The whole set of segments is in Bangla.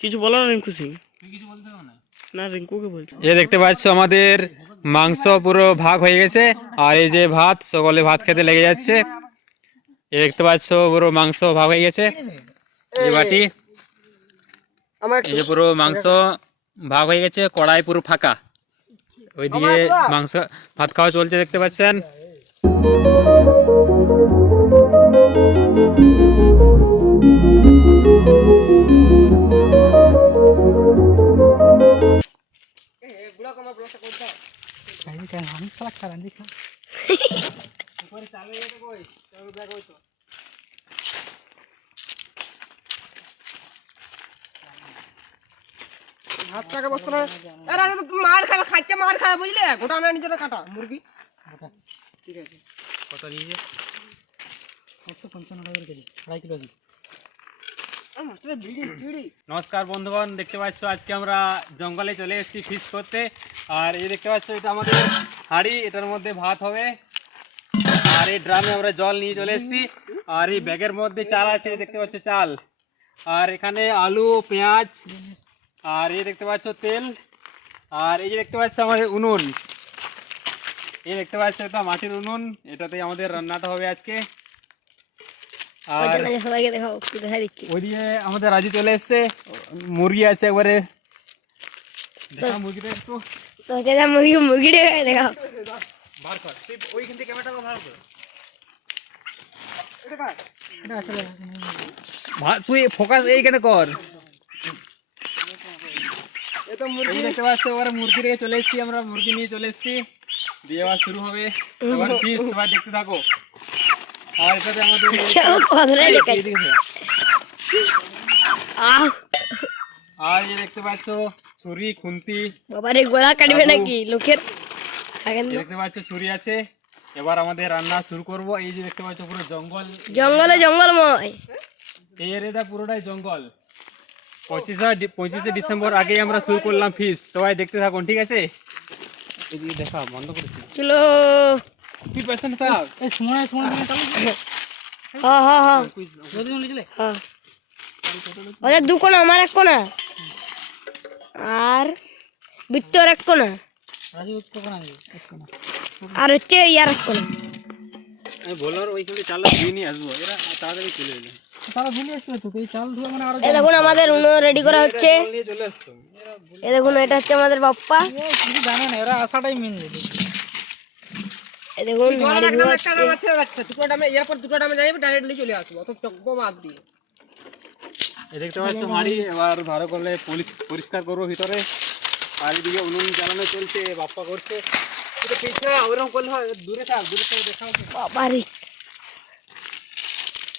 কিছু বলো না রিঙ্কু সিং, না রিঙ্কুকে বলছি। এই দেখতে পাচ্ছ আমাদের মাংস পুরো ভাগ হয়ে গেছে, আর এই যে ভাত, সকলে ভাত খেতে লেগে যাচ্ছে। এই দেখতে পাচ্ছ পুরো মাংস ভাগ হয়ে গেছে, এই বাটি, এই যে পুরো মাংস ভাগ হয়ে গেছে, কড়াই পুরো ফাঁকা, ওই দিয়ে মাংস ভাত খাওয়া চলছে দেখতে পাচ্ছেন। মার খাবে, খাচ্ছে মার খাবে, বুঝলে? গোটা না নিজে কাটা মুরগি। ঠিক আছে, কত নিয়েছে? 155 টাকা কেজি, 2.5 কিলো আছে। নমস্কার বন্ধুগণ, দেখতে পাচ্ছ আজকে আমরা জঙ্গলে চলে এসেছি ফিস্ট করতে। আর এই দেখতে পাচ্ছ এটা আমাদের হাঁড়ি, এটার মধ্যে ভাত হবে। আর এই ড্রামে আমরা জল নিয়ে চলে এসেছি। আর এই ব্যাগের মধ্যে চাল আছে, দেখতে পাচ্ছ চাল। আর এখানে আলু, পেঁয়াজ, আর এই দেখতে পাচ্ছ তেল। আর এই যে দেখতে পাচ্ছ আমাদের উনুন, এই দেখতে পাচ্ছ এটা মাটির উনুন, এটাতেই আমাদের রান্নাটা হবে আজকে। আর সবাইকে দেখাও, দেখা দিচ্ছি। ওইদিকে আমাদের রাজু চলে এসছে, মুরগি আছে একবারে, দেখা মুরগিটা একটু তো দাদা মুরগিটা দেখাও। বার কর, তুই ওইখান থেকে ক্যামেরাটা বার কর। তুই ফোকাস এইখানে কর। এই দেখতে পাচ্ছ এবারে মুরগি থেকে চলে এসেছি, আমরা মুরগি নিয়ে চলে এসেছি, দিয়ে আবার শুরু হবে। এবার ফিস্ট, সবাই দেখতে থাকো। আর এটাতে আমাদের আর এই দেখতে পাচ্ছ ছুরি, খুন্তি, বাবারে গোলা কাটবে নাকি লোকের? দেখতে পাচ্ছ ছুরি আছে। এবার আমাদের রান্না শুরু করব। এই যে দেখতে পাচ্ছ পুরো জঙ্গল, জঙ্গলময় এই এরিয়াটা পুরোটাই জঙ্গল। 25শে ডিসেম্বর আগে আমরা শুরু করলাম ফিস্ট, সবাই দেখতে থাকুন, ঠিক আছে? এদিকে দেখা বন্ধ করেছি, চলো। তুই পেছনে থাক। এই সময় হ্যাঁ হ্যাঁ হ্যাঁ হ্যাঁ, ওদের 2 কোনা, আমার 1 কোনা, আর বিট্টুর 1 কোনা, আর হচ্ছে ইয়ার 1 কোনা। আমি বলার ওইখানে চাল ধুয়ে নিয়ে আসবো, এরা তাড়াতাড়ি চলে এলো। তারা ভুলে আসবে তো, এই চাল ধোয়া মানে আরো এই দেখুন আমাদের উনো রেডি করা হচ্ছে। জল নিয়ে চলে আসতো। এই দেখুন এটা হচ্ছে আমাদের বাপ্পা। কিছু জানে না, এরা আসাটাই মেন। এই দেখুন দুটো ডামে যাই, ডাইরেক্টলি চলে আসবো, অত কম আগ দিয়ে। এই দেখতে পাচ্ছ হাঁড়ি, এবার ভালো করে পরিষ্কার করবো ভিতরে। আর এদিকে উনুন জ্বালানো চলছে, বাপ্পা করছে। এটা পিছনে ওরকম করলে হয়, দূরে থাক, দূরে থেকে দেখাও। বাবারে,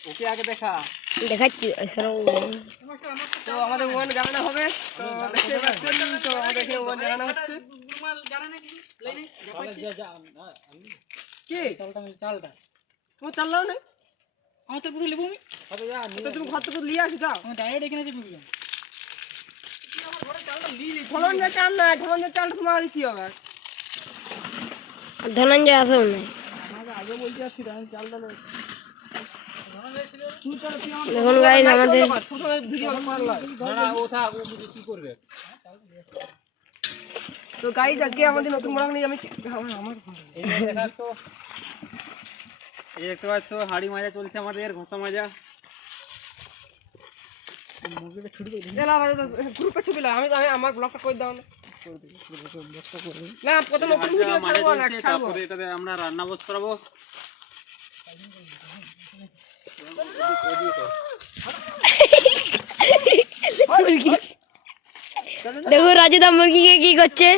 ওকে আগে দেখা, দেখাচ্ছি। তো আমাদের ওয়ান জ্বালানো হবে, তো দেখতে পাচ্ছেন, তো আমাদের এখানে ওয়ান জ্বালানো হচ্ছে। কি চালটা তোমার চাললাও নাই? আমার তো পুরো লেবু আমি। আচ্ছা তুমি ঘর থেকে নিয়ে আসি, যাও, আমি ডাইরেক্ট এখানে যে ঢুকলাম। ধনঞ্জয় চাল না, ধনঞ্জয় চালটা তোমার কি হবে? ধনঞ্জয় আসেও না। আগে বলতে আসছি চালটা দেখুন গাইস আমাদের কি করবে। তো গাইস আজকে আমাদের নতুন ব্লগ নিয়ে আমি এই দেখতে পাচ্ছ হাঁড়ি মাজা চলছে আমাদের, ঘষা মাজা। গ্রুপে ছবি লাগ, আমি আমার ব্লগটা করে দাও না, প্রথম নতুন ভিডিও ছাড়বো না, তারপরে এটাতে আমরা রান্না বস করাবো। দেখুন রাজুদা মুরগিকে কি করছে।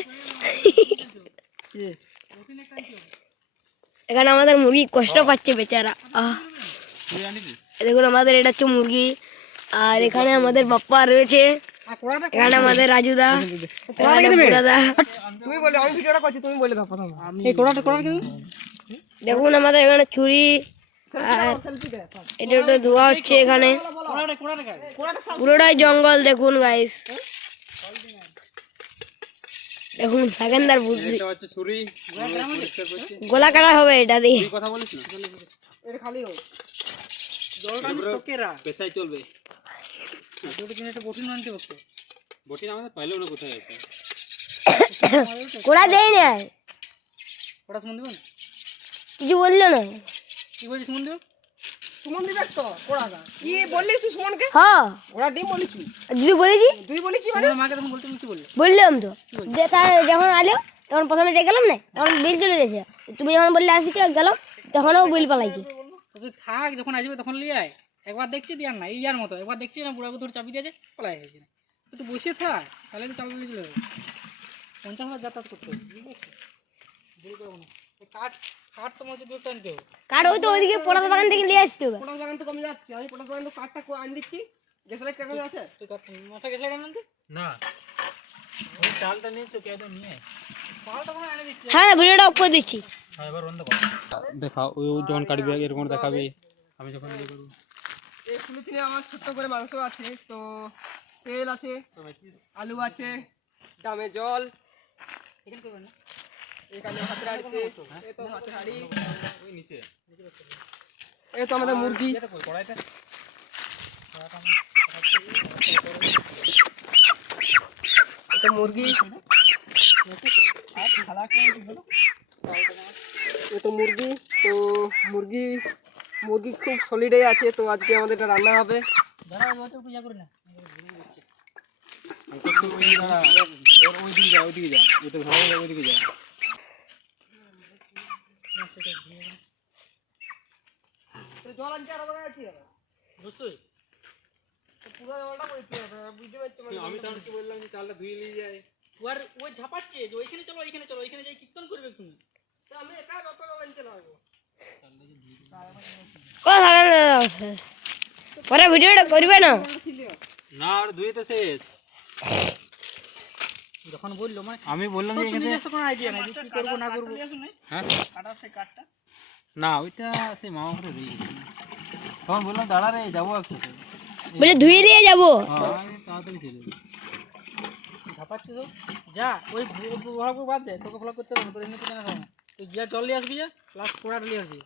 এখানে আমাদের মুরগি কষ্ট পাচ্ছে বেচারা। দেখুন আমাদের এটা হচ্ছে মুরগি, আর এখানে আমাদের বাপ্পা রয়েছে, এখানে আমাদের রাজুদা, দাদা। তুমি বলে, আমি ভিডিওটা করছি, তুমি বলে দাও প্রথম। এই কোড়াটা কি? দেখুন আমাদের এখানে ছুরি, আর এটা একটু ধোয়া হচ্ছে। এখানে পুরোটাই জঙ্গল। দেখুন গাইস, দেখুন সেকেন্ডার বুদ্ধি, গোলা কাটা হবে এটা দিয়ে। কথা বলিস না, এটা খালি হোক। জলটা আমি স্টকে রাখ। পেশায় চলবে। ওটা কিনে একটা বটিন আনতে হচ্ছে। বটি আমাদের পাইলেও না কোথায় আছে। কোড়া দেয় না, ওটা সুমন দিবেন? কিছু বললো না। কি বলছিস সুমন দিব? সুমন দিবে তো কোড়াটা। কি বললি তুই সুমনকে? হ্যাঁ, ওরা ডিম বলিস যদি বলেছি তুই বলিস মানে মাকে তখন বলতে কি বললি? বললাম তো, যে তার যখন আলো তখন প্রথমে দেখলাম না, তখন বিল চলে গেছে। তুমি যখন বললে আসিছে গেলাম, তখনও বিল পালাইছে। তো তুই থাক, যখন আসবে তখন লিয়ে আয়। একবার দেখছি দিয়ার না, এই ইয়ার মতো একবার দেখছি না বুড়াকে ধরে চাবি দিয়েছে, পলাই এসেছে। তুই বসে থাক, তাহলে তো চাল চলে যাবে। 50,000 যাতায়াত করতে হবে, বুঝতে পারছিস? ভুল করবো না। কাঠ কাঠ তোমার যদি একটা আনতে হবে। কার ওই তো ওইদিকে পড়ার বাগান থেকে নিয়ে আসতে হবে। পটাশ বাগান তো কমে যাচ্ছে, আমি পটাশ বাগান তো কাঠটা আন দিচ্ছি। গ্যাসের টাকা আছে তুই কাঠ মাথা গ্যাসের টাকা আনতে না ওই চালটা নিয়েছো কে তো নিয়ে পালটা কোনো এনে দিচ্ছি। হ্যাঁ, ভিডিওটা অফ করে দিচ্ছি। হ্যাঁ এবার বন্ধ কর। দেখা ওই যখন কাটবে এরকম দেখাবে, আমি যখন ইয়ে করব। এই পলিথিনে আমার ছোট্ট করে মাংস আছে, তো তেল আছে, আলু আছে, ডামে জল। এখানে করবেন না, এখানে হাতের হাড়িতে, এই তো হাতের হাড়ি, ওই নিচে এই তো আমাদের মুরগি। এটা কই কড়াইটা? এটা মুরগি, এই তো মুরগি। তো মুরগি মুরগি খুব সলিডে আছে, তো আজকে আমাদের এটা রান্না হবে। ওইদিকে যা, ওইদিকে যা, এটা ভালো লাগে, ওইদিকে যা। জল আনতে আর হবে কি হবে? অবশ্যই পুরো জলটা বইতে হবে, বুঝতে পারছো? আমি তখন কি বললাম যে চালটা ধুয়ে নিয়ে যায়। আর ওই ঝাপাচ্ছে যে ওইখানে চলো, ওইখানে চলো, ওইখানে যাই কীর্তন করবে তুমি। তো আমি একা যত জল আনতে লাগবো। পরে ভিডিওটা করবে না। না আর ধুয়ে তো শেষ। যখন বললো মানে আমি বললাম যে এখানে কোনো আইডিয়া নাই কি করবো না করবো। হ্যাঁ কাটা সেই কাটটা না ওইটা সেই মামা ঘরে রয়ে গেছে। তখন বললাম দাঁড়া রে যাবো একসাথে। বলে ধুয়ে দিয়ে যাবো। হ্যাঁ তাড়াতাড়ি চলে যাবো। ঝাপাচ্ছে তো যা, ওই ভ্লগ বাদ দে, তোকে ভ্লগ করতে হবে না, তোর এমনি তো জানা হবে না। তুই যা জল নিয়ে আসবি, যা প্লাস কোড়াটা নিয়ে আসবি।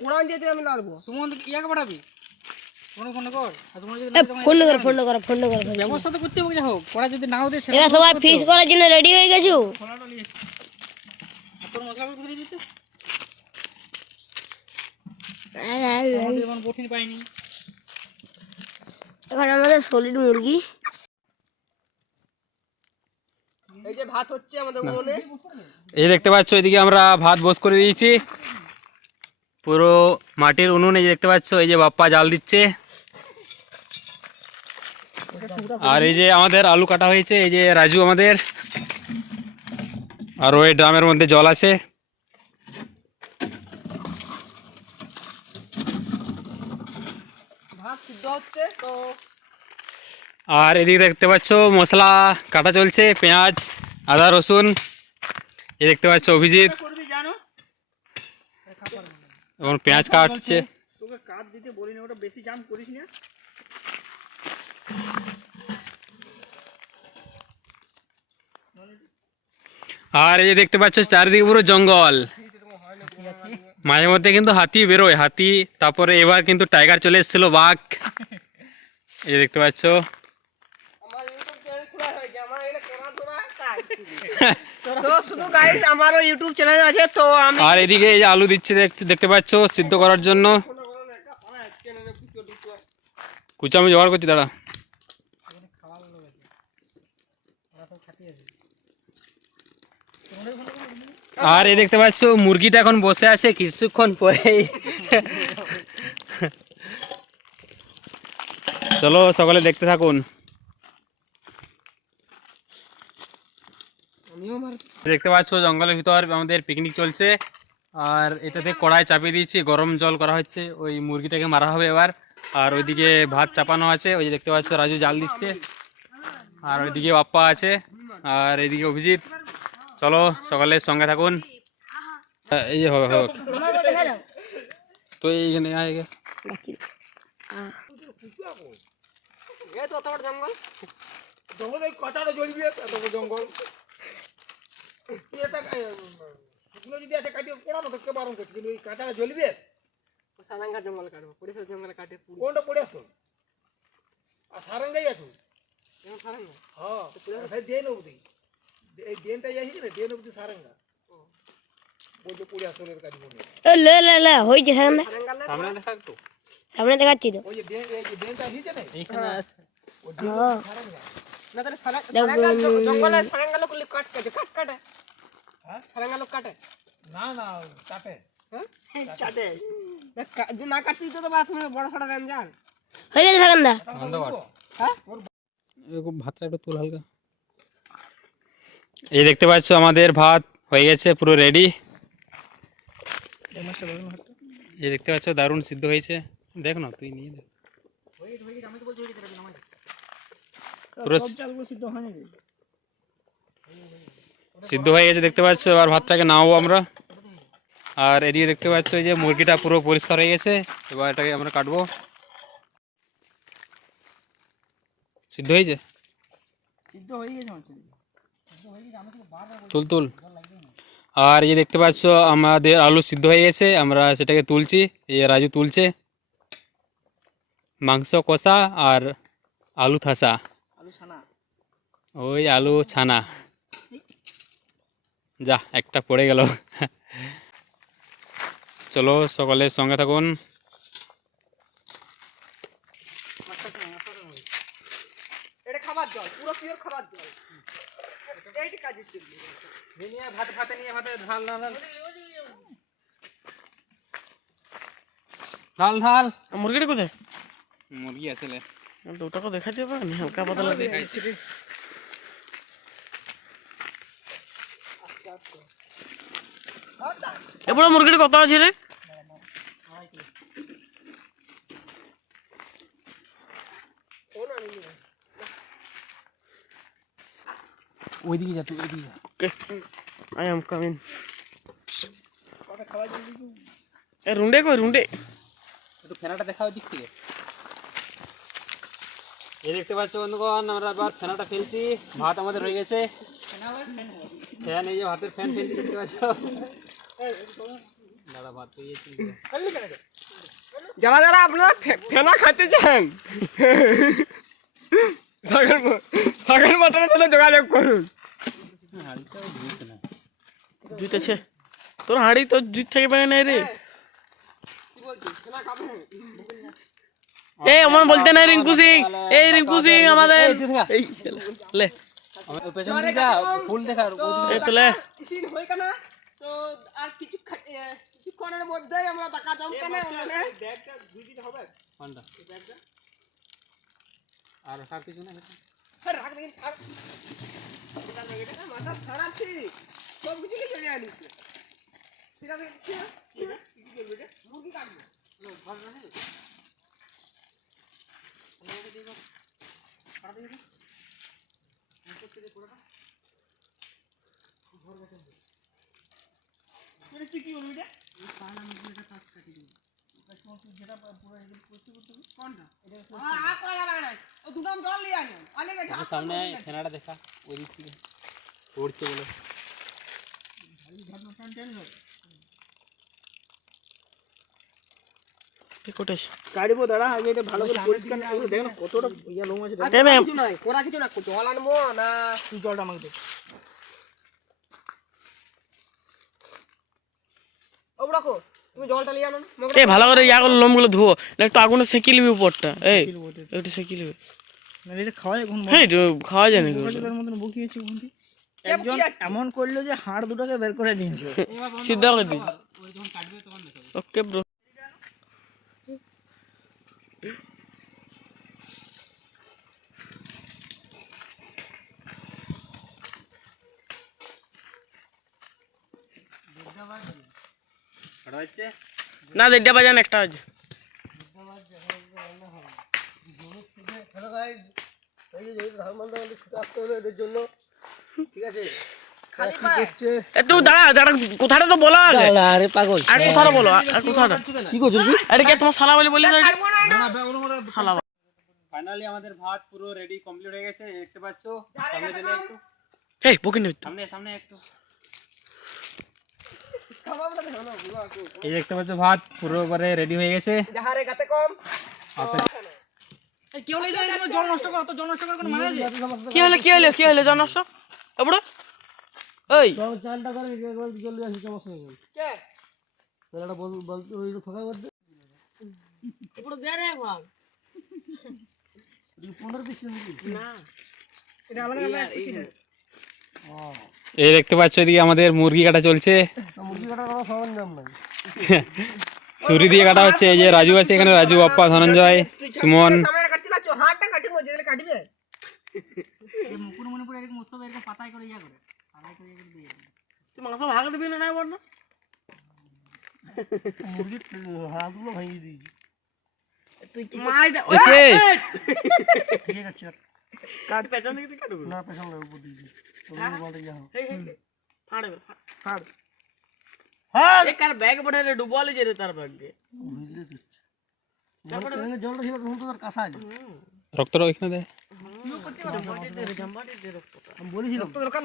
কোড়া দিয়ে আমি লাগবো। সুমন ইয়াকে পাঠাবি, ফোন কর। আর সুমন যদি ফোন করো। ব্যবস্থা তো করতে হবে, যা হোক কোড়া যদি নাও দে এরা সবাই ফিশ করার জন্য রেডি হয়ে গেছো। খোলাটা নিয়ে আসবি। আর তোর মশলা করে দিতে এখন বটিন পাইনি। এখন আমাদের সলিড মুরগি। এই যে ভাত হচ্ছে আমাদের উনুনে। এই দেখতে পাচ্ছ এদিকে আমরা ভাত বস করে দিয়েছি, পুরো মাটির উনুন। এই যে দেখতে পাচ্ছ, এই যে বাপ্পা জাল দিচ্ছে। আর এই যে আমাদের আলু কাটা হয়েছে, এই যে রাজু আমাদের। আর ওই ড্রামের মধ্যে জল আছে। ভাত সিদ্ধ হচ্ছে তো। আর এদিকে দেখতে পাচ্ছ মশলা কাটা চলছে, পেঁয়াজ, আদা, রসুন। এই দেখতে পাচ্ছ অভিজিৎ করবি জানো, এখন পেঁয়াজ কাটছে। তোকে কাট দিতে বলি না, ওটা বেশি জাম করিস না। আর এই যে দেখতে পাচ্ছ চারিদিকে পুরো জঙ্গল, মাঝে মধ্যে কিন্তু হাতি বেরোয়, হাতি। তারপরে এবার কিন্তু টাইগার চলে এসেছিল, বাঘ। এই যে দেখতে পাচ্ছ। আমার ইউটিউব চ্যানেল খোলা হয়েছে, আমার এটা কোনা ধরা কাজ তো শুধু গাইস আমারও ইউটিউব চ্যানেল আছে, তো আমি আর এদিকে এই যে আলু দিচ্ছে, দেখতে পাচ্ছ সিদ্ধ করার জন্য। কুচা আমি জোগাড় করছি, দাঁড়া। আর এই দেখতে পাচ্ছ মুরগিটা এখন বসে আছে, কিছুক্ষণ পরেই চলো সকলে দেখতে থাকুন। দেখতে পাচ্ছ জঙ্গলের ভিতর আমাদের পিকনিক চলছে। আর এটাতে কড়াই চাপিয়ে দিয়েছি, গরম জল করা হচ্ছে, ওই মুরগিটাকে মারা হবে এবার। আর ওইদিকে ভাত চাপানো আছে, ওই যে দেখতে পাচ্ছ রাজু জাল দিচ্ছে। আর ওইদিকে বাপ্পা আছে, আর এইদিকে অভিজিৎ। চলো সকালের সঙ্গে থাকুন। এই যে হবে তো এইখানে আগে এই তো তোমার জঙ্গল জঙ্গল, এই কাঁটাটা জ্বলবি, এত জঙ্গল এটা শুকনো যদি আছে কাটিয়ে কোড়ানো দেখতে পারো, কিন্তু এই কাঁটাটা জ্বলবে সারাঙ্গা জঙ্গল কাটবো, পরিসর জঙ্গলে কাটে পুরো কোনটা পড়ে আসো আর সারাঙ্গাই আছো যেমন সারাঙ্গা। হ্যাঁ সেই দেন অবধি এই দেনটা যাইছে না দেন অবধি সারাঙ্গা বলছে পড়ে আসো এর কাজ মনে এ লে লে লে হয়েছে সামনে সামনে দেখা একটু সামনে দেখাচ্ছি তো ওই যে দেন এই যে দেনটা আসছে না এইখানে আছে ওই দেন সারাঙ্গা না তাহলে সারাঙ্গা জঙ্গলে সারাঙ্গা লোক কাটে কাটে হ্যাঁ? সারাঙ্গা লোক কাটে না না কাটে হ্যাঁ কাটে না কাটতে তো বাস বড় ছড়া দেন যান হয়ে গেছে সাকান্দা হ্যাঁ ভাতটা একটু তুল হালকা। এই দেখতে পাচ্ছ আমাদের ভাত হয়ে গেছে পুরো রেডি। এই দেখতে পাচ্ছ দারুণ সিদ্ধ হয়েছে, দেখ না তুই নিয়ে দেখ পুরো সিদ্ধ হয়ে গেছে দেখতে পাচ্ছ। এবার ভাতটাকে নামাবো আমরা। আর এদিকে দেখতে পাচ্ছ এই যে মুরগিটা পুরো পরিষ্কার হয়ে গেছে, এবার এটাকে আমরা কাটবো। সিদ্ধ হয়েছে, সিদ্ধ হয়ে গেছে তুল তুল। আর এই দেখতে পাচ্ছ আমাদের আলু সিদ্ধ হয়ে গেছে, আমরা সেটাকে তুলছি। এই রাজু তুলছে মাংস কষা আর আলু থাসা, আলু ছানা ওই আলু ছানা। যা একটা পড়ে গেল। চলো সকলের সঙ্গে থাকুন। এটা খাবার জল, পুরো পিওর খাবার জল। এইটা কাজে চলবে। নিয়ে ভাতে নিয়ে ভাতে ঢাল ঢাল ঢাল ঢাল। মুরগিটা কোথায়? মুরগি আসলে তো ওটাকে দেখাতে পারে না, হালকা পাতলা দেখাইছে। এবারে মুরগিটা কত আছে রে? ওইদিকে যা তুই, ওইদিকে যা। I am coming. এ রুন্ডে কই রুন্ডে? একটু ফেনাটা দেখাও দিক থেকে। এই দেখতে পাচ্ছ বন্ধুগণ, আমরা এবার ফেনাটা ফেলছি। ভাত আমাদের হয়ে গেছে। ফ্যান, এই যে ভাতের ফ্যান ফেলছি দেখতে পাচ্ছ। দাদা ভাত তো ইয়েছি। যারা যারা আপনারা ফেনা খাইতে চান সাগর মাটনের সাথে যোগাযোগ করুন। জুতেছে তোর হাঁড়ি, তোর জুত থেকে পাবে না রে। এই আমার বলতে নাই রিঙ্কু সিং, এই রিঙ্কু সিং আমাদের এই লে আমাদের পেছন দিকে যা, ফুল দেখা এই তো লে। সিন হই কানা তো আর কিছুক্ষণের মধ্যেই আমরা টাকা জমতে না ব্যাগটা দুই দিন হবে কোনটা আর কার কিছু না। রাখ দেখি মাথা ছাড়াচ্ছি সব কিছু চলে আনিস ঠিক আছে কি করবে রে মুরগি কাটবে ঘর না সামনে ফেনাটা দেখা, ওই দিক থেকে পড়ছে বলে। কাটবো দাঁড়া, আগে এটা ভালো করে পরিষ্কার করে দেখ না কতটা ইয়া লোম আছে। কিছু নাই করা কিছু না জল আনবো না তুই জলটা আমাকে দে। ও রাখো তুমি জলটা নিয়ে আনো না এই ভালো করে ইয়া করে লোমগুলো ধুও, না একটু আগুনে সেঁকে নিবি উপরটা। এই একটু সেঁকে নিবি, হ্যাঁ খাওয়া যায় নাকি? একজন এমন করলো যে হাড় দুটোকে বের করে দিয়েছে, সিদ্ধ করে দিই। Okay bro. না 1:30 বাজান একটা আছে। হ্যালো গাইস, এই যে ধর্মবন্ধ আমাদের ছুটে আসতে হলো এদের জন্য, ঠিক আছে? খালি পায়ে এ তুই দাঁড়া দাঁড়া, কথাটা তো বলো আগে। আরে পাগল, আর কথাটা বলো, আর কথাটা কি করছিস তুই? আরে কে তোমার শালা বলে শালা। ফাইনালি আমাদের ভাত পুরো রেডি কমপ্লিট হয়ে গেছে, দেখতে পাচ্ছ। সামনে চলে একটু, এই বকে নিবি সামনে সামনে একটু। এই দেখতে পাচ্ছ ভাত পুরো করে রেডি হয়ে গেছে। যাহারে গাতে কম এই কি হলো যে এখানে জল নষ্ট করো, তো জল নষ্ট করার কোনো মানে আছে? কি হলো জন নষ্ট এবড়ো ওই চালটা করে একবার জলদি আসি সমস্যা নেই কে তাহলে বল বল ওই ফাঁকা করে দে এবড়ো দে রে ভাগ 15 পিস নাকি না এটা আলাদা আলাদা চিকেন এই দেখতে পাচ্ছ এদিকে আমাদের মুরগি কাটা চলছে, মুরগি কাটা করা সমান দাম নাই ছুরি দিয়ে কাটা হচ্ছে। এই যে রাজু আছে এখানে, রাজু, বাপ্পা, ধনঞ্জয়, সুমন। সামনে কাটিলা চো হাতটা কাটি মজে দিলে কাটিবে এই মুকুর মণিপুর এরকম উৎসব এরকম পাতায় করে ইয়া করে পাতায় করে ইয়া করে দিয়ে তুই মাংস ভাগ দিবি না না বড় মুরগি হাতগুলো ভাঙিয়ে দিয়েছি তুই মাই দে একে ঠিক আছে কাট পেছন দিকে কাটবো না পেছন লাগে উপর দিয়েছি তোমরা বলতে যাও ফাড় ফাড় হ্যাঁ এ কার ব্যাগ পড়ে ডুবালে যে রে তার ব্যাগে বুঝলে তো তারপরে জলটা ছিল তখন তো তার কাঁসা আছে রক্তটা ওইখানে দে। আমি বলেছিলাম রক্ত দরকার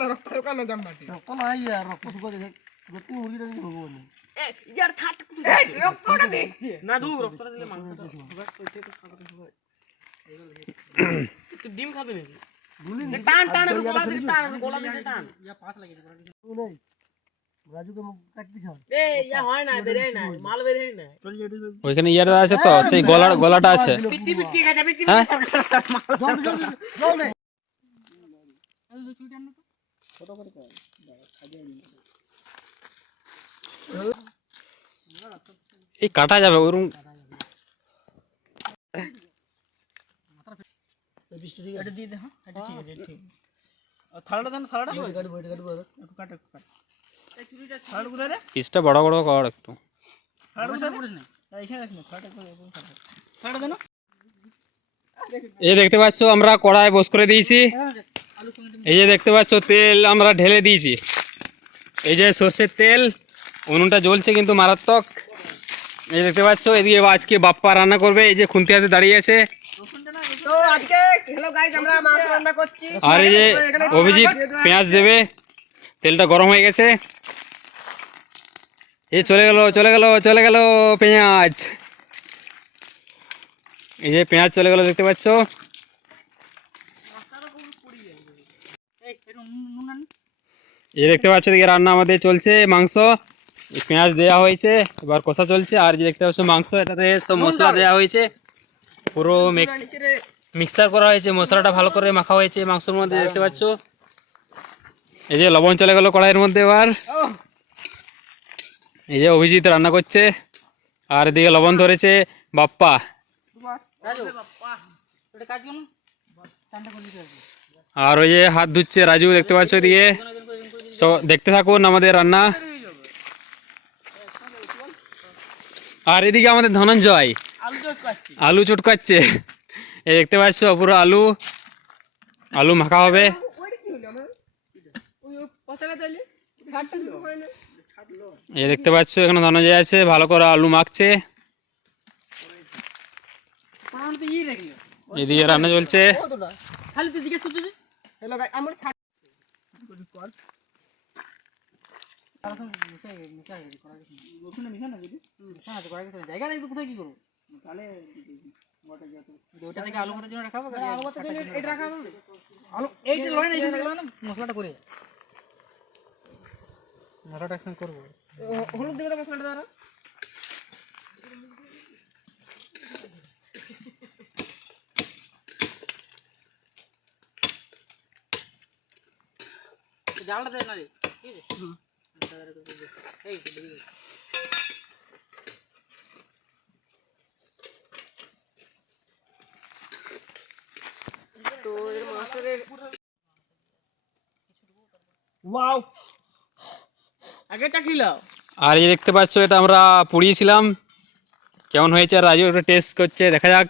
না জাম্বাটি রক্ত নাই আর রক্ত শুকা দেখে যত মুরগিটা নিয়ে ভগবান নেই এ ইয়ার থাট এই রক্তটা দেখছি না দু রক্তটা দিলে মাংসটা তুই ডিম খাবি নাকি টান টান গোলা দিতে টান ইয়া পাস লাগিয়ে করে নেই রাজুকে মুখ কাটতে চাও এ ইয়া হয় না বেরে না মাল বেরে না চল যেটা ওইখানে ইয়ারটা আছে তো, সেই গলাটা আছে। পিটি পিটি খা যাবে পিটি হ্যাঁ জল জল জল দে এই ছুটি আন তো ছোট করে কর এই কাটা যাবে ওরকম। এটা দিয়ে দে। হ্যাঁ এটা ঠিক আছে ঠিক আর থালাটা দেন, থালাটা কাটবো এটা কাটবো একটু কাট একটু কাট এই ছুরিটা থালাটা কোথায় রে? পিসটা বড় বড় কর একটু। থালাটা কোথায় করিস না এইখানে রাখ না, থালাটা করে এরকম থালাটা দেন। এই দেখতে পাচ্ছ আমরা কড়াই বস করে দিয়েছি। আলু সঙ্গে এই যে দেখতে পাচ্ছ তেল আমরা ঢেলে দিয়েছি। এই যে সর্ষের তেল, উনুনটা জ্বলছে কিন্তু মারাত্মক। এই দেখতে পাচ্ছ এদিকে আজকে বাপ্পা রান্না করবে, এই যে খুন্তি হাতে দাঁড়িয়ে আছে। তো আজকে হ্যালো গাইস আমরা মাংস রান্না করছি আর এই যে অভিজিৎ পেঁয়াজ দেবে, তেলটা গরম হয়ে গেছে। এই চলে গেল পেঁয়াজ। এই যে পেঁয়াজ চলে গেল দেখতে পাচ্ছ। এই একটু নুন আন। এই দেখতে পাচ্ছ এদিকে রান্না আমাদের চলছে, মাংস এই পেঁয়াজ দেওয়া হয়েছে, এবার কষা চলছে। আর যে দেখতে পাচ্ছ মাংস, এটাতে সব মশলা দেওয়া হয়েছে, পুরো মিক্সার করা হয়েছে, মশলাটা ভালো করে মাখা হয়েছে মাংসের মধ্যে দেখতে পাচ্ছ। এই যে লবণ চলে গেল কড়াইয়ের মধ্যে। এবার এই যে অভিজিৎ রান্না করছে, আর এদিকে লবণ ধরেছে বাপ্পা। রাজু বাপ্পা এটা কাজ কেন টানটা করে দিতে হবে। আর ওই যে হাত ধুচ্ছে রাজু দেখতে পাচ্ছ এদিকে। সো দেখতে থাকুন আমাদের রান্না। আর এদিকে আমাদের ধনঞ্জয় আলু চট কাটছি আলু চটকাচ্ছে। এই দেখতে পাচ্ছ পুরো আলু মাখা হবে। ওইটা কি হলো আমার ওই পছলা দিলে ছাড়লো হয় না এই দেখতে পাচ্ছ এখানে ধনঞ্জয় আছে, ভালো করে আলু মাখছে। পুরানো তো ই রাখলো এদিকে রান্না চলছে। কতটা খালি তুই জিজ্ঞেস করছিস যে হ্যালো গাইস আমরা ছাড় তার সঙ্গে মিশাই করা গেছে রসুন মিশা না যদি মিশা করা গেছে জায়গা নাই তো কোথায় কি করব তাহলে ওটা থেকে আলু ভাতের জন্য রাখাবো আলু ভাতের জন্য এটা রাখা হবে আলু এইটা লয় না এইটা লয় না মশলাটা করে মশলাটা একসঙ্গে করবো হলুদ দিবে মশলাটা দাও জালটা দেয় না রে ঠিক আছে এই তো এর মাছের ওয়াও আগে চাখিলাও আর এই দেখতে পাচ্ছ এটা আমরা পুড়িয়েছিলাম, কেমন হয়েছে আর রাজু একটু টেস্ট করছে, দেখা যাক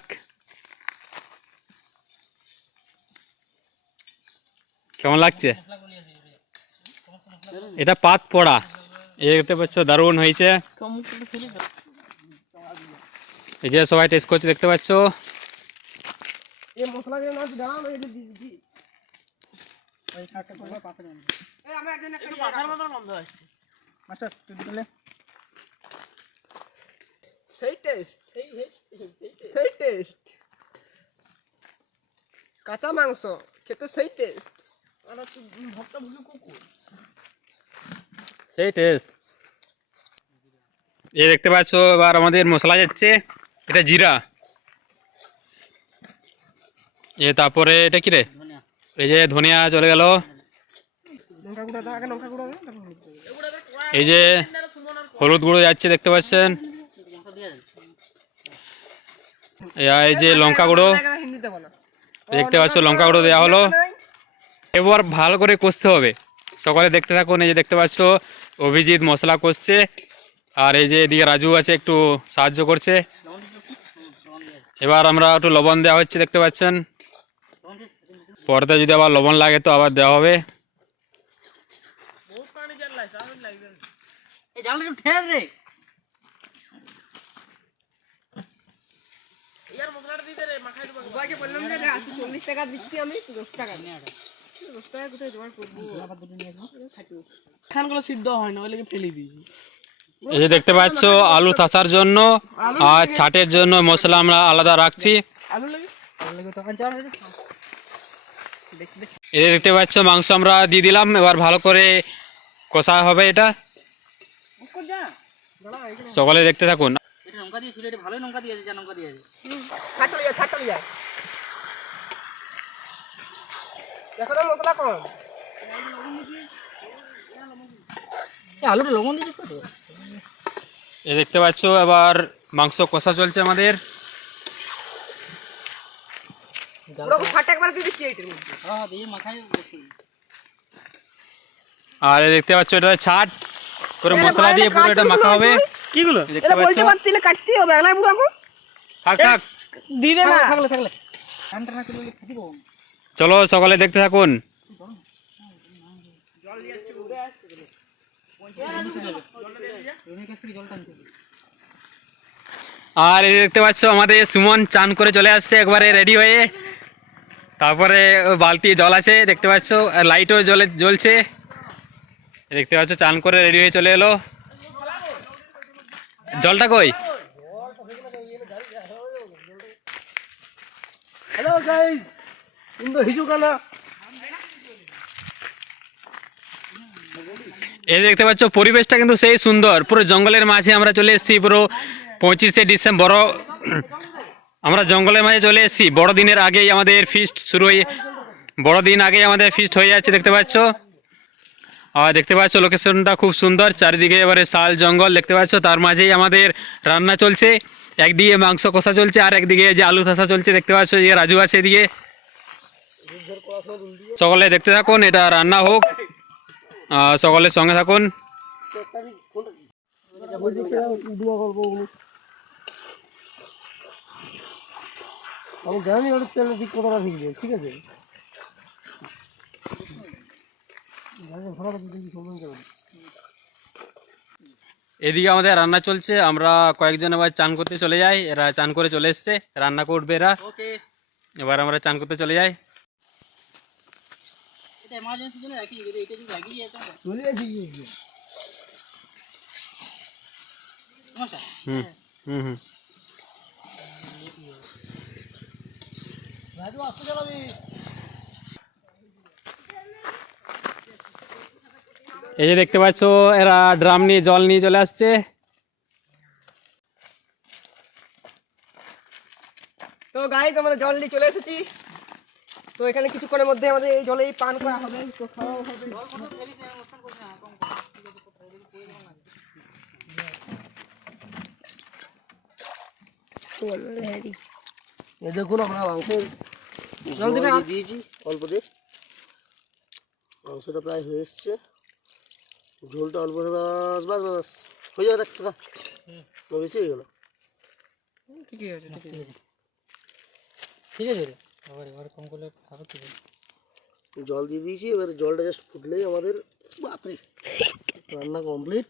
কেমন লাগছে। এটা পাত পোড়া, এই দেখতে পাচ্ছ দারুণ হয়েছে। এই যে সবাই টেস্ট করছে দেখতে পাচ্ছ। এই মশলা দিয়ে না দাও না এটা দি ওই খাটটা করে পাশে নেন এই আমি একজন একটা মাথার মতো গন্ধ আসছে মাস্টার তুই দিলে সেই টেস্ট সেই টেস্ট কাঁচা মাংস খেতে সেই টেস্ট ভাতটা ভুলে কুকুর সেই টেস্ট। এই দেখতে পাচ্ছ এবার আমাদের মশলা যাচ্ছে, এটা জিরা, তারপরে এটা কি রে, এই যে ধনিয়া চলে গেল, লঙ্কা গুঁড়া দাও আগে, লঙ্কা গুঁড়া দাও, এই যে হলুদ গুঁড়ো যাচ্ছে দেখতে পাচ্ছেন, এই যে লঙ্কা গুঁড়ো হিন্দিতে বলো। দেখতে পাচ্ছ, লঙ্কা গুঁড়ো দেওয়া হলো। এবার ভালো করে কষতে হবে, সকলে দেখতে থাকুন। এই যে দেখতে পাচ্ছ অভিজিৎ মশলা কষছে, আর এই যে এদিকে রাজু আছে একটু সাহায্য করছে। এবার আমরা একটু লবণ দেওয়া হচ্ছে দেখতে পাচ্ছেন, পরে যদি আবার লবণ লাগে তো আবার দেওয়া হবে। সবাইকে বললাম যে আজকে 40 টাকা দিচ্ছি আমি, 10 টাকা 10 টাকা কোথায় জোগাড় করবো? খানগুলো সিদ্ধ হয় না, ওই লেগে ফেলে দিয়েছি। এই যে দেখতে পাচ্ছ আলু থাসার জন্য আর ছাটের জন্য মশলা আমরা আলাদা রাখছি। আলু লাগে তো এই যে দেখতে পাচ্ছ মাংস আমরা দিয়ে দিলাম, এবার ভালো করে কষা হবে এটা, সকলে দেখতে থাকুন। এটা লঙ্কা দিয়েছিল, এটা ভালোই লঙ্কা দিয়েছে, যা লঙ্কা দিয়েছে। ছাটলি যায় দেখো তো মশলা কম, আলুটা লবণ দিয়েছে তো। এই দেখতে পাচ্ছ এবার মাংস কষা চলছে আমাদের। পুরো ছাট একবার দিয়ে দিচ্ছি এইটার মধ্যে। হ্যাঁ দিয়ে মাখাই দেখি। আর এই দেখতে পাচ্ছ এটা ছাট করে মশলা দিয়ে পুরো এটা মাখা হবে। কিগুলো দেখতে এটা পাচ্ছ, বলতে পারতি না, কাটতে হবে একলাই পুরো এখন থাক থাক, দিয়ে দে না। থাকলে ঠান্ডা না করলে খাবি কখন? চলো সকলে দেখতে থাকুন। আর এই দেখতে পাচ্ছ আমাদের সুমন চান করে চলে আসছে একবারে রেডি হয়ে, তারপরে বালতি জল আছে দেখতে পাচ্ছ, লাইটও জ্বলছে। দেখতে পাচ্ছ চান করে রেডি হয়ে চলে এলো। জলটা কই? হ্যালো গাইস, ইন্দো হিজুকানা। এই দেখতে পাচ্ছ পরিবেশটা কিন্তু সেই সুন্দর, পুরো জঙ্গলের মাঝে আমরা চলে এসেছি। পুরো 25শে ডিসেম্বর আমরা জঙ্গলের মাঝে চলে এসেছি। বড়দিনের আগেই আমাদের ফিস্ট শুরু হয়ে, বড়দিন আগেই আমাদের ফিস্ট হয়ে যাচ্ছে দেখতে পাচ্ছ। আর দেখতে পাচ্ছ লোকেশনটা খুব সুন্দর, চারিদিকে এবারে শাল জঙ্গল দেখতে পাচ্ছ, তার মাঝেই আমাদের রান্না চলছে। একদিকে মাংস কষা চলছে আর একদিকে যে আলু থাসা চলছে দেখতে পাচ্ছ, যে রাজু আছে এদিকে। সকলে দেখতে থাকুন, এটা রান্না হোক, সকলের সঙ্গে থাকুন। আমি জানি ওর তেলের দিক কতটা শিখবে, ঠিক আছে? এদিকে আমাদের রান্না চলছে, আমরা কয়েকজন এবার চান করতে চলে যাই। এরা চান করে চলে এসছে, রান্না করবে এরা। এবার আমরা চান করতে চলে যাই। এটা এমার্জেন্সি জন্য রাখি, এটা যদি লাগিয়ে আছে চলে আসি গিয়ে সমস্যা। হুম হুম হুম রাজু আসতে চালাবি। এই যে দেখতে পাচ্ছ এরা ড্রাম নিয়ে জল নিয়ে চলে আসছে। তো গাইস আমরা জল নিয়ে চলে এসেছি, তো এখানে কিছুক্ষণের মধ্যে আমাদের এই জলেই পান করা হবে, তো খাওয়া হবে। এই দেখুন আমরা মাংসের জল দিবে আর? দিয়েছি অল্প দিয়ে, মাংসটা প্রায় হয়ে এসছে, ঝোলটা অল্প বাস বাস বাস হয়ে যাবে, দেখ বেশি হয়ে গেল। ঠিকই আছে, ঠিকই আছে। ঠিক আছে রে, আবার এবার কম করলে খাবে কি? জল দিয়ে দিয়েছি, এবার জলটা জাস্ট ফুটলেই আমাদের বাপরে রান্না কমপ্লিট।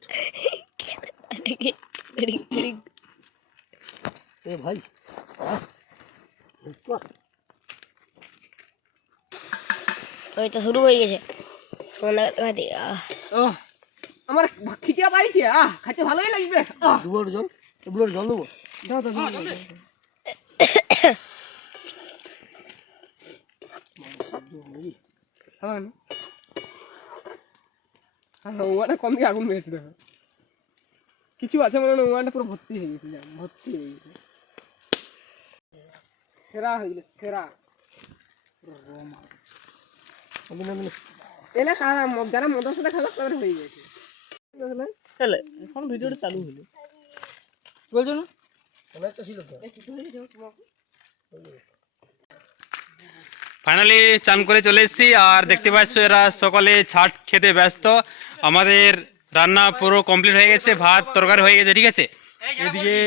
এ ভাই ওইটা শুরু হয়ে গেছে। আমার খিদে পাইছে, খাইতে ভালোই লাগবে। দুবার জল, দুবার জল দেবো। দাও দাও দাও ওয়াটা কম দিয়ে আগুন মেরেছে দেখো কিছু আছে মনে হয় ওয়ানটা পুরো ভর্তি হয়ে গেছে ভর্তি হয়ে গেছে সেরা হয়ে গেছে সেরা এলে যারা মদের সাথে খেলা তাদের হয়ে গেছে এখন ভিডিওটা চালু হলো বলছো না ফাইনালি চান করে চলে এসেছি আর দেখতে পাচ্ছ এরা সকলে ছাট খেতে ব্যস্ত। আমাদের রান্না পুরো কমপ্লিট হয়ে গেছে, ভাত তরকারি হয়ে গেছে, ঠিক আছে। এদিকে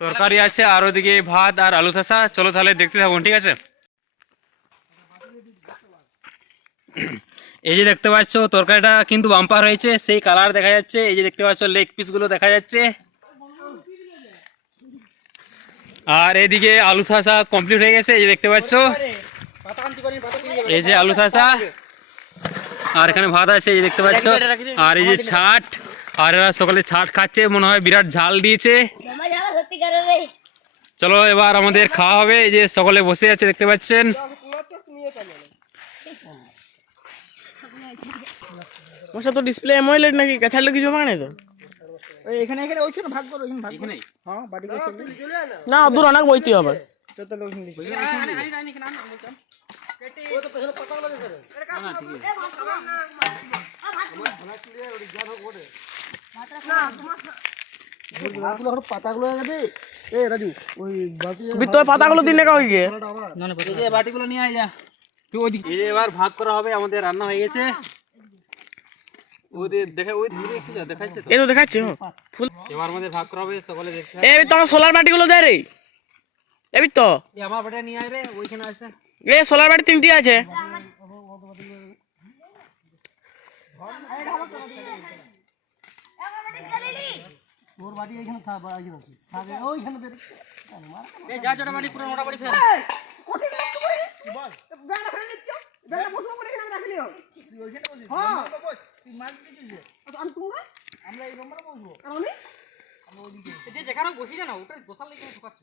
তরকারি আছে আর ওদিকে ভাত আর আলু থাসা। চলো তাহলে দেখতে থাকুন, ঠিক আছে। এই যে দেখতে পাচ্ছ তরকারিটা কিন্তু বাম্পার হয়েছে, সেই কালার দেখা যাচ্ছে। এই যে দেখতে পাচ্ছ লেগ পিসগুলো দেখা যাচ্ছে। আর এদিকে আলু থাসা কমপ্লিট হয়ে গেছে, এই যে দেখতে পাচ্ছ। এই যে আলু থাসা আর এখানে ভাত আছে, এই যে দেখতে পাচ্ছ। আর এই যে ছাট, আর এরা সকলে ছাট খাচ্ছে, মনে হয় বিরাট ঝাল দিয়েছে। চলো এবার আমাদের খাওয়া হবে। এই যে সকলে বসে আছে দেখতে পাচ্ছেন। মশা তো ডিসপ্লে এমোলেড নাকি কাছাড়লে কিছু মানে তো এখানে এখানে ওইখানে ভাগ করো এখানে ভাগ করো হ্যাঁ বাড়ি করে না দূর অনেক বইতে হবে যত লোক হিন্দি ও তো পেছনে পাতা লাগে স্যার না ঠিক আছে না পাতাগুলো লাগে এ রাজু ওই বাটি ভিতরে পাতাগুলো দিন না হই গিয়ে না না এই যে বাটিগুলো নিয়ে আয় যা তুই ওদিকে। এই যে এবার ভাগ করা হবে, আমাদের রান্না হয়ে গেছে। ওই দেখা ওই দূরে একটু যা দেখাচ্ছে তো, এই তো দেখাচ্ছে ফুল। এবার আমাদের ভাগ করা হবে, সকলে দেখছে। এই তোমার সোলার বাটিগুলো দে রে এবি তো এই আমার বাটা নিয়ে আয় রে, ওইখানে আছে। এই সোলার বাটি তিনটি আছে তোর বাটি এইখানে থাক বা এইখানে আছে থাকে ওইখানে দে এই যা জড়া বাটি পুরো মোটা বাটি ফেল কোটি নষ্ট করে বল গানা ফেলে দিচ্ছ গানা বসবো করে এখানে রাখলিও তুই ওইখানে বসিস হ্যাঁ বস তুই মাছ দিছিস আচ্ছা আমি তোমরা আমরা এই নম্বরে বসবো কারণ আমি ওইদিকে যে যেখানে বসি না ওটা বসার লাগি ঢোকাচ্ছ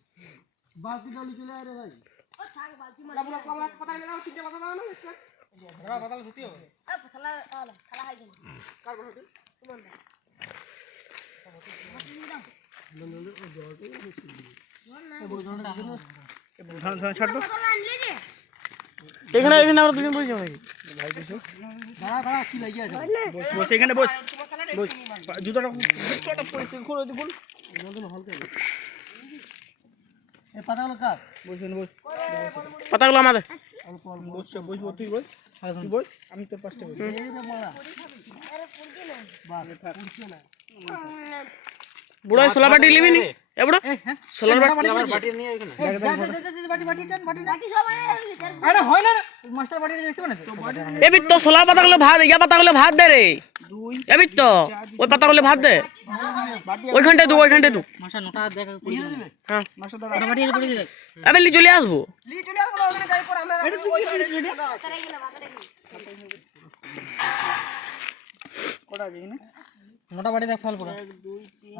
বালতি ডালি চলে আয় রে ভাই ও থাক বালতি মানে আমরা কমলা পাতা লাগাও তিনটা পাতা লাগাও না একটা পাতা ধুতি হবে এ ফসলা খালা হাই গেল কার বড়টি তোমার না এখানে এখানে আমরা দুজন বসে যাই ভাই কিছু দাঁড়া দাঁড়া কি লাগিয়ে আছে বস বস এখানে বস বস জুতোটা জুতোটা পড়ছে খুলে দি বল নন্দন হালকা এই পাতাগুলো কাট বসেন বস পাতাগুলো আমাদের বস বস তুই বস তুই বস আমি তোর পাশে বস এই রে মারা আরে পুরকি না বাস পুরকি না বুড়ো সোলার বাটি লিবি নি এ বুড়ো সোলার বাটি নিয়ে এখানে বাটি সবাই আরে হয় না মাস্টার বাটি দেখতে না এ বিট তো সোলার পাতাগুলো ভাত ইয়া পাতাগুলো ভাত দে রে এ বিট তো ওই পাতাগুলো ভাত দে ওইখানটা তুই মাস্টার নোটা দেখ কই হ্যাঁ মাস্টার দাঁড়া বাটি এসে পড়ে দেখ আবে লি চলে আসবো ওখানে যাই পর আমরা কোটা যাই না মোটা বাটি দেখ ফল পুরো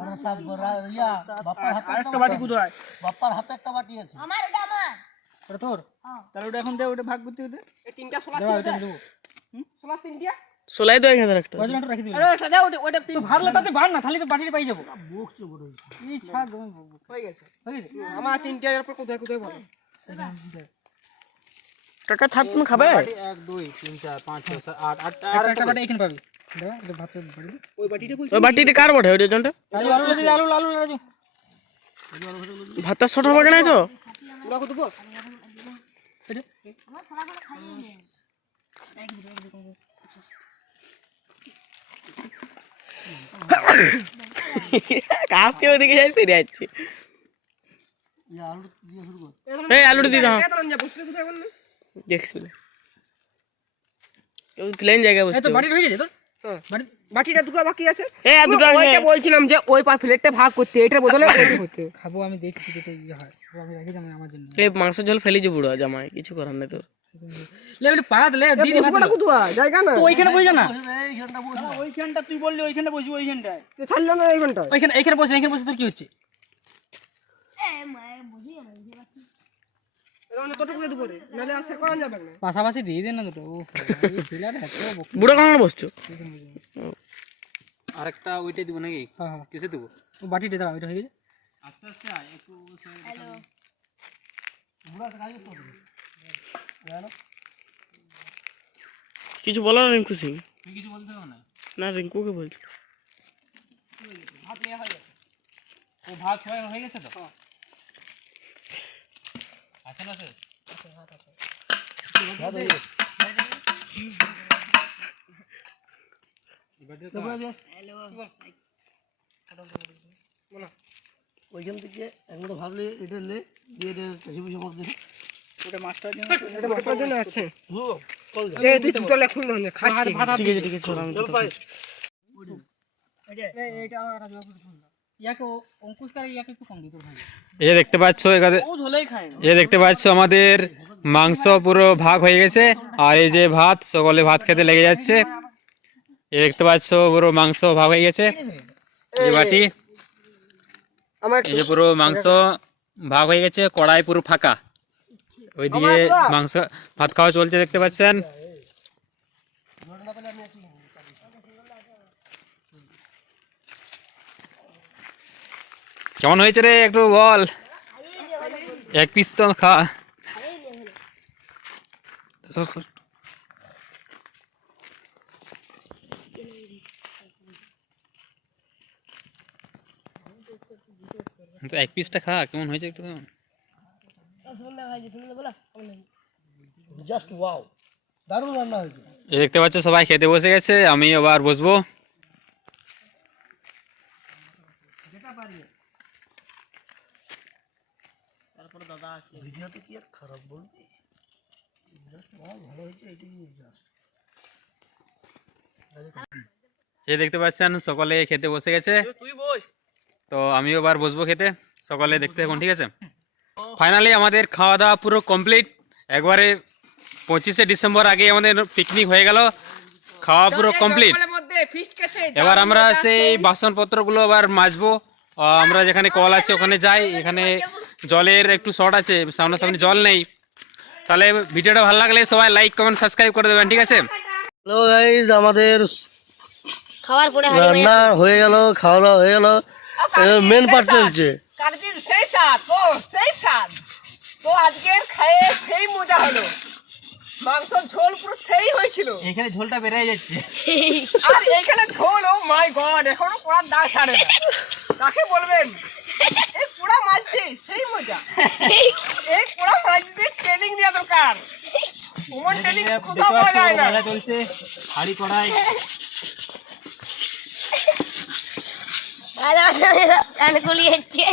আরে সব ইয়া বাপ্পার হাতে একটা বাটি কোথায় বাপ্পার হাতে একটা বাটি আছে আমার এটা আমার তোর তাহলে ওটা এখন দে ওটা ভাগ করতে দে এই তিনটা সোলা তিনটা দেব সোলা তিনটা সোলাই তো এখানে একটা ওজনটা রাখি দিবি আরে সাদা ওটা তিন ভারলে তাতে ভার না খালি তো বাটিতে পাই যাব বকছে বড় এই ছাড় দম হয়ে গেছে আমার তিনটা এর পর কোথায় কোথায় বল কাকা থাপ তুমি খাবে 1 2 3 4 5 6 7 8 8 একটা বাটি এখানে পাবি ওই বাটিটা কার বটে ওই জনটা আলু রাজু ভাতটা ছোট হবে না তো পুরা কত বল আমার খালা খালা খাইয়ে নে কাস্তে ওদিকে যাই ফিরে যাচ্ছে আলু দিয়ে শুরু কর এই আলুটা দি দাও দেখছিস কেউ প্লেন জায়গা বসে তো বাটি হয়ে গেছে তোর বাটিটা দুটো বাকি আছে এই দুটো ওইটা বলছিলাম যে ওই পা প্লেটটা ভাগ করতে এটার বদলে ওইটা করতে খাবো আমি দেখছি যেটা ইয়ে হয় আমি রেখে যাবো আমার জন্য এই মাংসের ঝোল ফেলে যে বুড়ো জামাই কিছু করার নাই তোর লে বলে পাত লে দিদি বসবটা কুতুয়া জায়গা না তো ওইখানে বসে না এইখানটা বস ওইখানটা তুই বললি ওইখানে বসবি ওইখানটায় তুই ছাড়লো না এইখানটা ওইখানে বসে তোর কি হচ্ছে কতটুকু দেবো রে নাহলে আর শেখানো যাবে না। পাশাপাশি দিয়ে দেন না দুটো ও ছিলাটা এত বকরি। বুড়ো কারণে বসছো। আরেকটা ওইটাই দিব নাকি? হ্যাঁ হ্যাঁ কিসে দেবো? ও বাটিটা দাও এটা হয়ে গেছে। আস্তে আস্তে আয় একটু। কিছু বলো না রিঙ্কু সিং? তুই কিছু বলতে হবে না। না রিঙ্কুকে বলছি। ও ভাত হয়ে গেছে তো? আছে না স্যার? ওইখান থেকে একবার ভাবলে এটা লে দিয়ে এটা কাশি পুষে মধ্যে ওটা মাস্টার জন্য এটা মাথার জন্য আছে। চল যা। এই তুই তো লেখুন না খাচ্ছি। ঠিক আছে ঠিক আছে চল আমি চল পাই এইটা রাজু ইয়াকে অঙ্কুশ করে ইয়াকে একটু কম দিতে হবে। এই দেখতে পাচ্ছ এখানে, ও ঝোলেই খায় না। এই দেখতে পাচ্ছ আমাদের মাংস পুরো ভাগ হয়ে গেছে। আর এই যে ভাত, সকলে ভাত খেতে লেগে যাচ্ছে। এই দেখতে পাচ্ছ পুরো মাংস ভাগ হয়ে গেছে। এই বাটি, আমার এই যে পুরো মাংস ভাগ হয়ে গেছে, কড়াই পুরো ফাঁকা। ওই দিয়ে মাংস ভাত খাওয়া চলছে দেখতে পাচ্ছেন। কেমন হয়েছে রে একটু বল, এক পিস তো খা। তো এক পিসটা খা, কেমন হয়েছে একটু। জাস্ট ওয়াও, দারুণ রান্না হয়েছে। এই দেখতে পাচ্ছ সবাই খেতে বসে গেছে, আমি আবার বসবো। ভিডিওতে কি আর খারাপ বলবি, জাস্ট ওয়াও ভালো হয়েছে এটাই জাস্ট। এই দেখতে পাচ্ছেন সকলে খেতে বসে গেছে, তুই বস। তো আমিও এবার বসবো খেতে। সকলে দেখতে থাকুন, ঠিক আছে। ফাইনালি আমাদের খাওয়া দাওয়া পুরো কমপ্লিট। একবারে 25শে ডিসেম্বর আগে আমাদের পিকনিক হয়ে গেল, খাওয়া পুরো কমপ্লিট। মধ্যে ফিস্ট খেতে এবার আমরা সেই বাসনপত্রগুলো আবার মাজবো। আমরা যেখানে কল আছে ওখানে যাই, এখানে জলের একটু শর্ট আছে, সামনাসামনি জল নেই। তাহলে ভিডিওটা ভালো লাগলে সবাই লাইক কমেন্ট সাবস্ক্রাইব করে দেবেন, ঠিক আছে। হ্যালো গাইস, আমাদের খাওয়ার পরে হাঁড়ি রান্না হয়ে গেল, খাওয়া দাওয়া হয়ে গেল, মেন পার্ট চলছে। কালকের সেই স্বাদ, ও সেই স্বাদ। তো আজকের খেয়ে সেই মজা হলো, মাংসর ঝোল পুরো সেই হয়েছিল। এখানে ঝোলটা বেড়ে যাচ্ছে। আর এইখানে ঝোল, ও মাই গড, এখনো পোড়ার দাগ ছাড়ে না। কাকে বলবেন এই পোড়া মাছ দিয়ে সেই মজা। এই পোড়া মাছ দিয়ে ট্রেনিং দেওয়া দরকার, ওমন ট্রেনিং কোথাও পাওয়া যায় না। চলছে হাড়ি কড়াই। আর গুলিয়েছে।